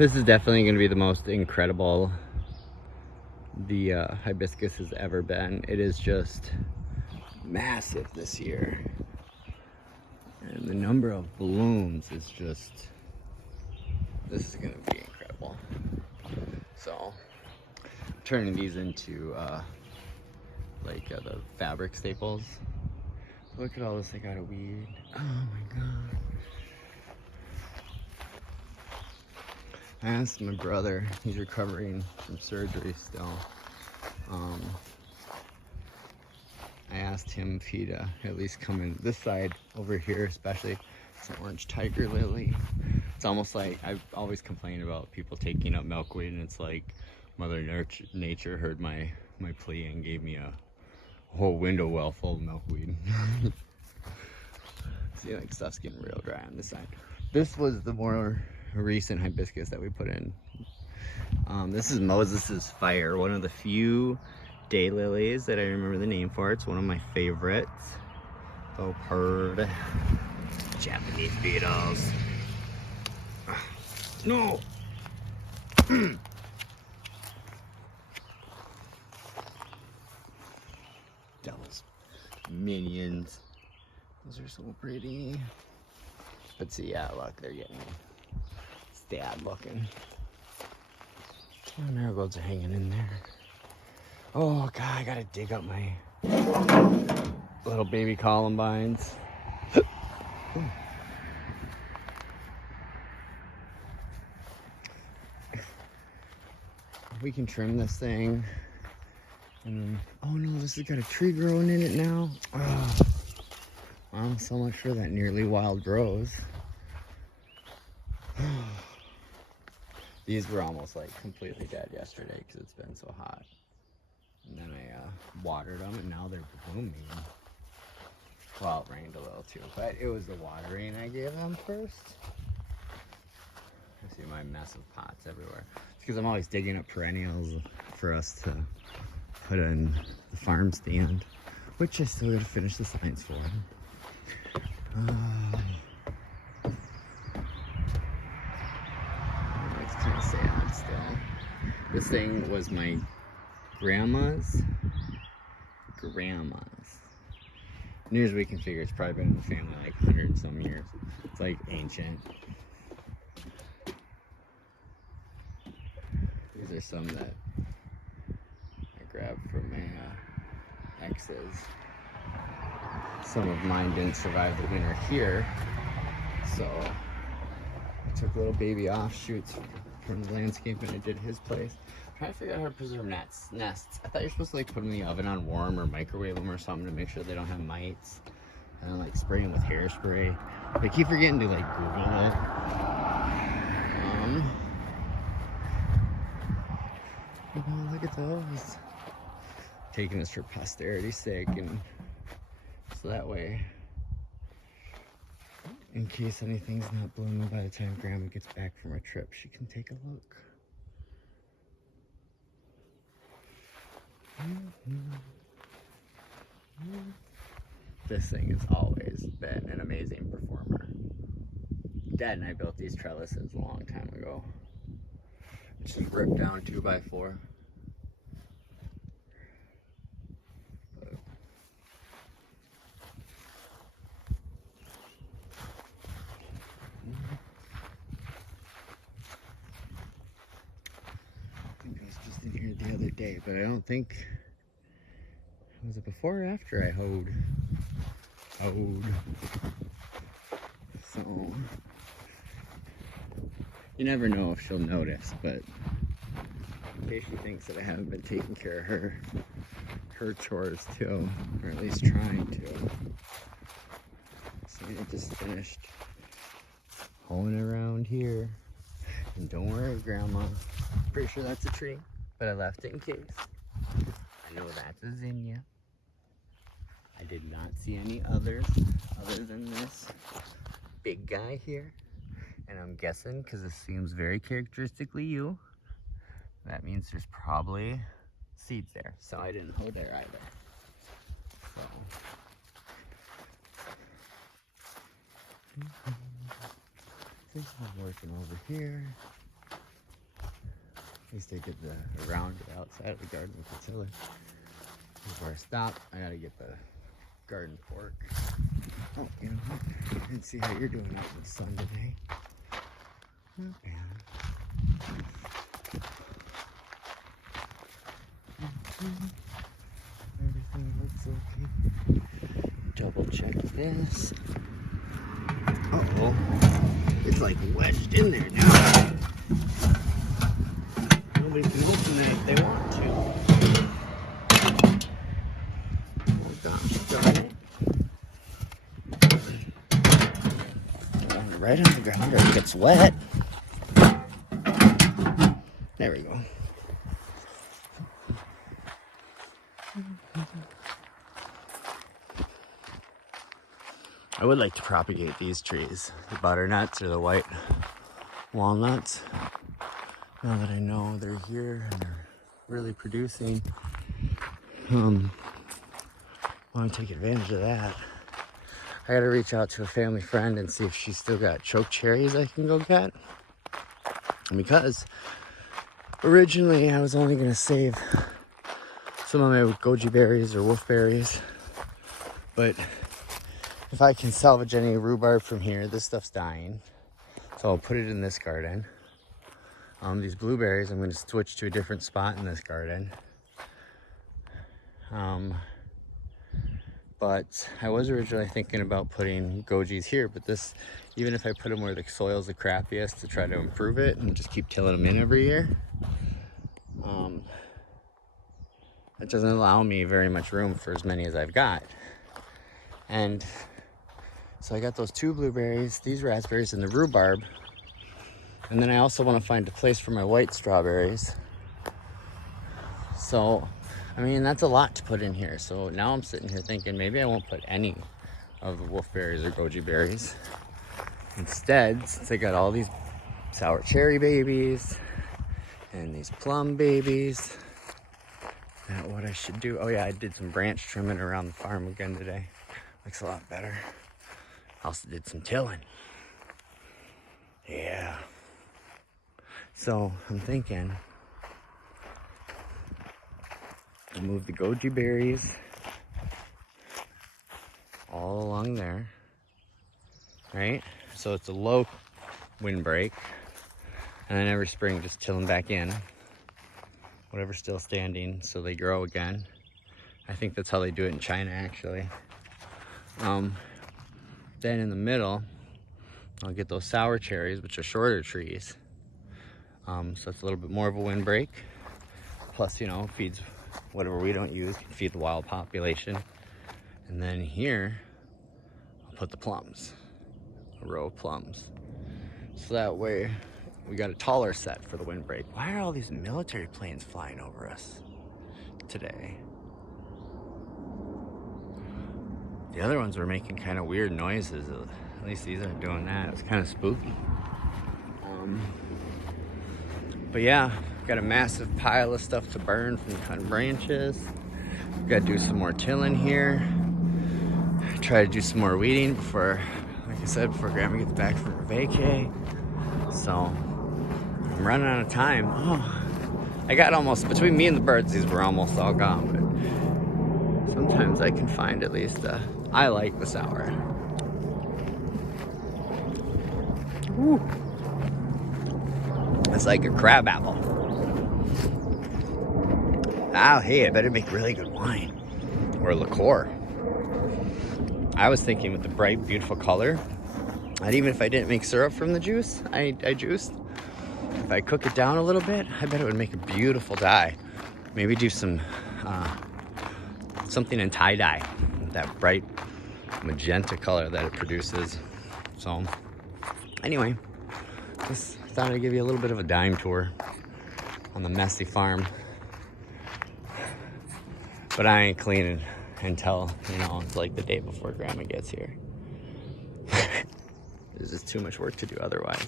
This is definitely going to be the most incredible the hibiscus has ever been. It is just massive this year. And the number of blooms is just, this is going to be incredible. So, I'm turning these into the fabric staples. Look at all this I got to weed. Oh my god. I asked my brother, he's recovering from surgery still. I asked him if he'd at least come in this side over here, especially some orange tiger lily. It's almost like I've always complained about people taking up milkweed, and it's like Mother Nature heard my plea and gave me a whole window well full of milkweed. See, like stuff's getting real dry on this side. This was the more recent hibiscus that we put in. This is Moses's Fire, one of the few daylilies that I remember the name for. It's one of my favorites. Oh, purred. Japanese beetles. No! Devil's minions. Those are so pretty. But see, yeah, look, they're getting sad looking. Oh, marigolds are hanging in there. Oh god, I gotta dig up my little baby columbines. We can trim this thing. And oh no, this has got a tree growing in it now. Oh, well, so much for that nearly wild rose. These were almost like completely dead yesterday because it's been so hot. And then I watered them, and now they're blooming. Well, it rained a little too, but it was the watering I gave them first. I see my mess of pots everywhere. It's because I'm always digging up perennials for us to put in the farm stand, which I still gotta finish the signs for. It's kind of sad still. This thing was my grandma's. Near as we can figure, it's probably been in the family like 100 and some years. It's like ancient. These are some that I grabbed from my exes. Some of mine didn't survive the winter here, so I took little baby offshoots from the landscape and I did his place. Trying to figure out how to preserve nests. I thought you're supposed to like put them in the oven on warm or microwave them or something to make sure they don't have mites. And then like spray them with hairspray. I keep forgetting to like Google it. Oh, look at those. Taking this for posterity's sake, and so that way, in case anything's not blooming by the time Grandma gets back from her trip, she can take a look. This thing has always been an amazing performer. Dad and I built these trellises a long time ago. It's just ripped down 2x4. I think I was just in here the other day, but I don't think, was it before or after I hoed? So, you never know if she'll notice, but in case she thinks that I haven't been taking care of her chores too, or at least trying to. So I just finished hoeing around here. And don't worry, Grandma. Pretty sure that's a tree, but I left it in case. I know that's a zinnia. I did not see any others other than this big guy here. And I'm guessing, because this seems very characteristically you, that means there's probably seeds there. So I didn't hoe there either. So. I'm working over here. At least I did the around the outside of the garden with the tiller. Before I stop, I gotta get the garden fork. Oh, you know what? I didn't see how you're doing out in the sun today. Not bad. Everything looks okay. Double check this. Uh-oh. It's like wedged in there now. Nobody can open it if they want to. Oh gosh, darn it. Right on the ground or it gets wet. There we go. I would like to propagate these trees, the butternuts or the white walnuts. Now that I know they're here and they're really producing, I want to take advantage of that. I gotta reach out to a family friend and see if she's still got choke cherries I can go get. Because originally I was only gonna save some of my goji berries or wolfberries, but if I can salvage any rhubarb from here, this stuff's dying. So I'll put it in this garden. These blueberries, I'm going to switch to a different spot in this garden. But I was originally thinking about putting gojis here, but this, even if I put them where the soil's the crappiest to try to improve it and just keep tilling them in every year, it doesn't allow me very much room for as many as I've got. And so I got those 2 blueberries, these raspberries, and the rhubarb. And then I also want to find a place for my white strawberries. So, I mean, that's a lot to put in here. So now I'm sitting here thinking maybe I won't put any of the wolfberries or goji berries. Instead, since I got all these sour cherry babies and these plum babies, that what I should do. Oh yeah, I did some branch trimming around the farm again today. Looks a lot better. Also did some tilling. Yeah. So I'm thinking I'll move the goji berries all along there, right? So it's a low windbreak, and then every spring just till them back in, whatever's still standing, so they grow again. I think that's how they do it in China, actually. Then in the middle, I'll get those sour cherries, which are shorter trees. So it's a little bit more of a windbreak. Plus, you know, feeds whatever we don't use, can feed the wild population. And then here, I'll put the plums, a row of plums. So that way, we got a taller set for the windbreak. Why are all these military planes flying over us today? The other ones were making kind of weird noises. At least these aren't doing that. It's kind of spooky. But yeah, got a massive pile of stuff to burn from cutting branches. Got to do some more tilling here. Try to do some more weeding before, like I said, before Grandma gets back from her vacay. So I'm running out of time. Oh, I got almost, between me and the birds, these were almost all gone. But sometimes I can find at least, I like the sour. Woo. It's like a crab apple. Oh, hey, I better make really good wine. Or liqueur. I was thinking with the bright, beautiful color, and even if I didn't make syrup from the juice, I juiced. If I cook it down a little bit, I bet it would make a beautiful dye. Maybe do some, something in tie-dye. That bright magenta color that it produces. So, anyway, just thought I'd give you a little bit of a dime tour on the messy farm. But I ain't cleaning until, you know, it's like the day before Grandma gets here. There's just too much work to do otherwise.